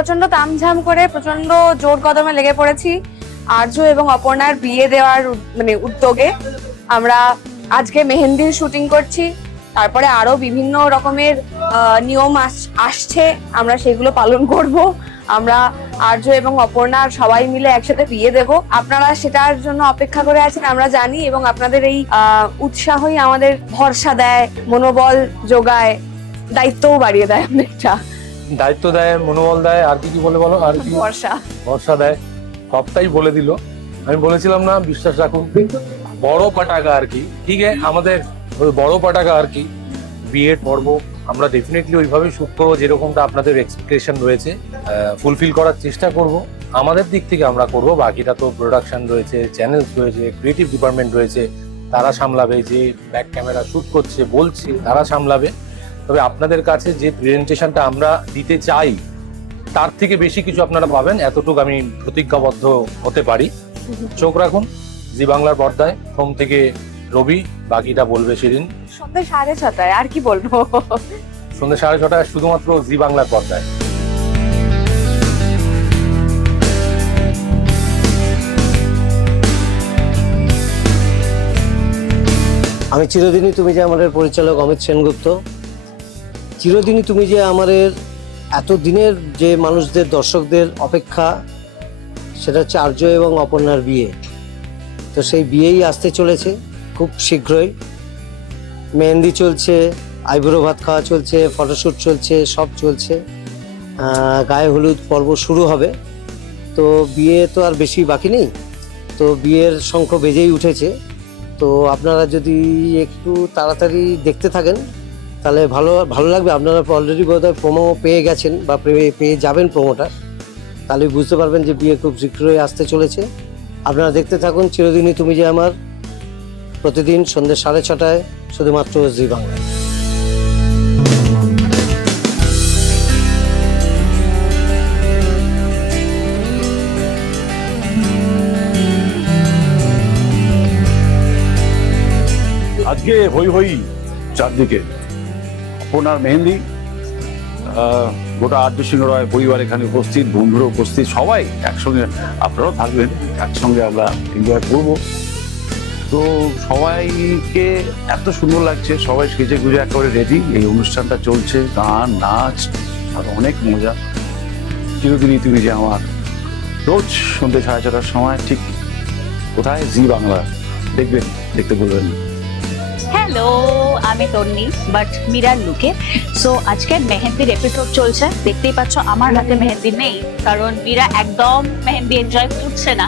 প্রচন্ড তামঝাম করে প্রচন্ড জোর কদমে লেগে পড়েছি আর্য এবং অপর্ণার বিয়ে দেওয়ার মানে উদ্যোগে। আমরা আজকে মেহেন্দির শুটিং করছি, তারপরে আরো বিভিন্ন রকমের নিয়ম আসছে, আমরা সেগুলো পালন করব। আমরা আর্য এবং অপর্ণার সবাই মিলে একসাথে বিয়ে দেব। আপনারা সেটার জন্য অপেক্ষা করে আছেন আমরা জানি, এবং আপনাদের এই উৎসাহই আমাদের ভরসা দেয়, মনোবল যোগায়, দায়িত্বও বাড়িয়ে দেয় অনেকটা। দায়িত্ব দেয়, মনোবল দেয়, আর কি কি বলে বলো, আর কি ভরসা দেয়, সবটাই বলে দিল। আমি বলেছিলাম না, বিশ্বাস রাখুন, বড় পটাকা আর কি, ঠিক আছে, আমাদের ওই বড় পটাকা আর কি বিয়ের পর্ব আমরা ডেফিনেটলি ওইভাবেই শুট করবো, যেরকমটা আপনাদের এক্সপেকটেশন রয়েছে ফুলফিল করার চেষ্টা করব। আমাদের দিক থেকে আমরা করব, বাকিটা তো প্রোডাকশন রয়েছে, চ্যানেলস রয়েছে, ক্রিয়েটিভ ডিপার্টমেন্ট রয়েছে, তারা সামলাবে। যে ব্যাক ক্যামেরা শুট করছে বলছি তারা সামলাবে। তবে আপনাদের কাছে যে প্রেজেন্টেশনটা আমরা দিতে চাই তার থেকে বেশি কিছু আপনারা পাবেন, এতটুকু আমি প্রতিজ্ঞাবদ্ধ হতে পারি। চোখ রাখুন জি বাংলার পর্দায়, সোম থেকে রবি, বাকিটা বলবে সেদিন সন্ধ্যে 6:30। আর কি বলবো, সন্ধ্যে 6:30 শুধুমাত্র জি বাংলার পর্দায়। আমি চিরদিনই তুমি যে আমাদের পরিচালক অমিত সেনগুপ্ত। চিরদিনই তুমি যে আমাদের এত দিনের যে মানুষদের, দর্শকদের অপেক্ষা, সেটা হচ্ছে আর্য এবং অপর্ণার বিয়ে। তো সেই বিয়েই আসতে চলেছে খুব শীঘ্রই। মেহেন্দি চলছে, আইবুড়ো ভাত খাওয়া চলছে, ফটোশ্যুট চলছে, সব চলছে। গায়ে হলুদ পর্ব শুরু হবে। তো বিয়ে তো আর বেশি বাকি নেই, তো বিয়ের শঙ্খ বেজেই উঠেছে। তো আপনারা যদি একটু তাড়াতাড়ি দেখতে থাকেন তাহলে ভালো লাগবে। আপনারা অলরেডি বোধহয় প্রোমো পেয়ে গেছেন বা পেয়ে যাবেন প্রোমোটা, তাহলে বুঝতে পারবেন যে বিয়ে খুব শীঘ্রই আসতে চলেছে। আপনারা দেখতে থাকুন চিরদিনই তুমি যে আমার, প্রতিদিন সন্ধ্যে 6:30 শুধুমাত্র জি বাংলায়। আজকে হই হই চারদিকে, অপর্ণার মেহেন্দি, গোটা আর্য সিংহ রায় পরিবার এখানে উপস্থিত, বন্ধুরা উপস্থিত, সবাই একসঙ্গে, আপনারাও থাকবেন, একসঙ্গে আমরা এনজয় করবো। তো সবাইকে এত সুন্দর লাগছে, সবাই সেজে গুজে একেবারে রেডি, এই অনুষ্ঠানটা চলছে, গান নাচ আর অনেক মজা। চিরদিনই তুমি যে আমার, রোজ সন্ধ্যে 6:30 সময়, ঠিক কোথায়, জি বাংলা। দেখবেন, দেখতে বলবেন। হ্যালো, আমি তন্নি, বাট মীরার লুকে। সো আজকের মেহেন্দির এপিসোড চলছে, দেখতেই পাচ্ছ আমার হাতে মেহেন্দি নেই, কারণ মীরা একদম মেহেন্দি এনজয় করছে না,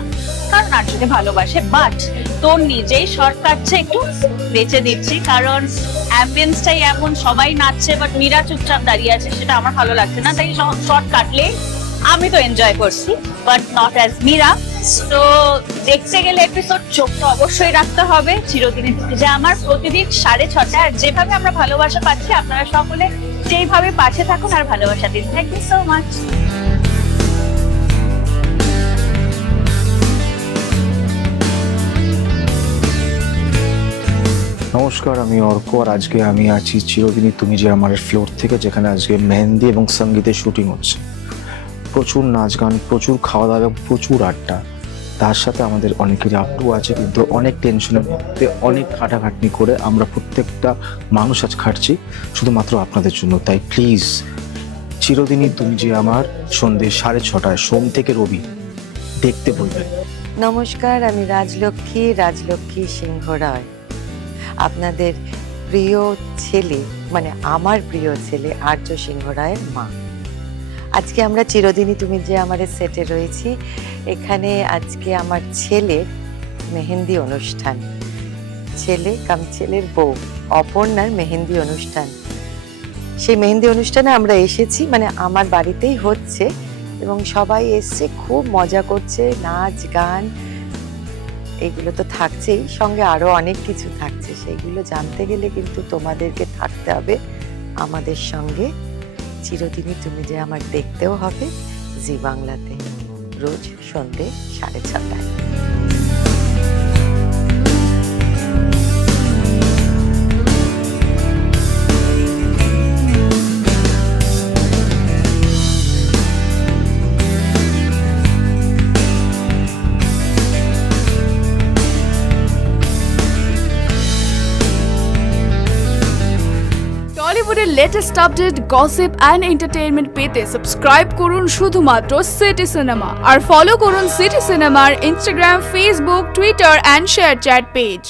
কারণ আর্যকে ভালোবাসে। বাট তোর নিজেই শর্ট কাটছে, একটু বেঁচে দিচ্ছি, কারণ অ্যাম্বিয়েন্সটাই এমন, সবাই নাচছে বাট মীরা চুপচাপ দাঁড়িয়ে আছে, সেটা আমার ভালো লাগছে না। তাই শর্ট কাটলে আমি তো এনজয় করছি, বাট নট অ্যাজ মীরা। তো দেখতে গেলে এপিসোড চোখটা অবশ্যই রাখতে হবে। চিরদিনই তুমি যে আমার, প্রতিদিন 6:30। আর যেভাবে আমরা ভালোবাসা পাচ্ছি, আপনারা সকলে সেইভাবে পাশে থাকুন আর ভালোবাসা দিন। Thank you so much. নমস্কার, আমি অর্ক, আর আজকে আমি আছি চিরদিনই তুমি যে আমার ফ্লোর থেকে, যেখানে আজকে মেহেন্দি এবং সঙ্গীতের শুটিং হচ্ছে। প্রচুর নাচ গান, প্রচুর খাওয়া দাওয়া এবং প্রচুর আড্ডা। তার সাথে আমাদের অনেকেরই আপটু আছে, কিন্তু অনেক টেনশনের মধ্যে, অনেক খাটাখাটনি করে আমরা প্রত্যেকটা মানুষ আজ খাটছি শুধুমাত্র আপনাদের জন্য। তাই প্লিজ চিরদিনই তুমি যে আমার, সন্ধ্যে 6:30 সোম থেকে রবি, দেখতে বলবেন। নমস্কার, আমি রাজলক্ষ্মী সিংহ রায়, আপনাদের প্রিয় ছেলে, মানে আমার প্রিয় ছেলে আর্য সিংহ রায়ের মা। আজকে আমরা চিরদিনই তুমি যে আমাদের সেটে রয়েছি। এখানে আজকে আমার ছেলের মেহেন্দি অনুষ্ঠান, ছেলের বউ অপর্ণার মেহেন্দি অনুষ্ঠান। সেই মেহেন্দি অনুষ্ঠানে আমরা এসেছি, মানে আমার বাড়িতেই হচ্ছে, এবং সবাই এসছে, খুব মজা করছে, নাচ গান এগুলো তো থাকছেই, সঙ্গে আরো অনেক কিছু থাকছে। সেইগুলো জানতে গেলে কিন্তু তোমাদেরকে থাকতে হবে আমাদের সঙ্গে। চিরদিনই তুমি যে আমার দেখতেও হবে জি বাংলাতে, রোজ সন্ধ্যে 6:30। বলিউডের latest update, gossip and entertainment পেতে সাবস্ক্রাইব করুন শুধুমাত্র সিটি সিনেমা আর ফলো করুন সিটি সিনেমার Instagram, Facebook, Twitter and share chat page.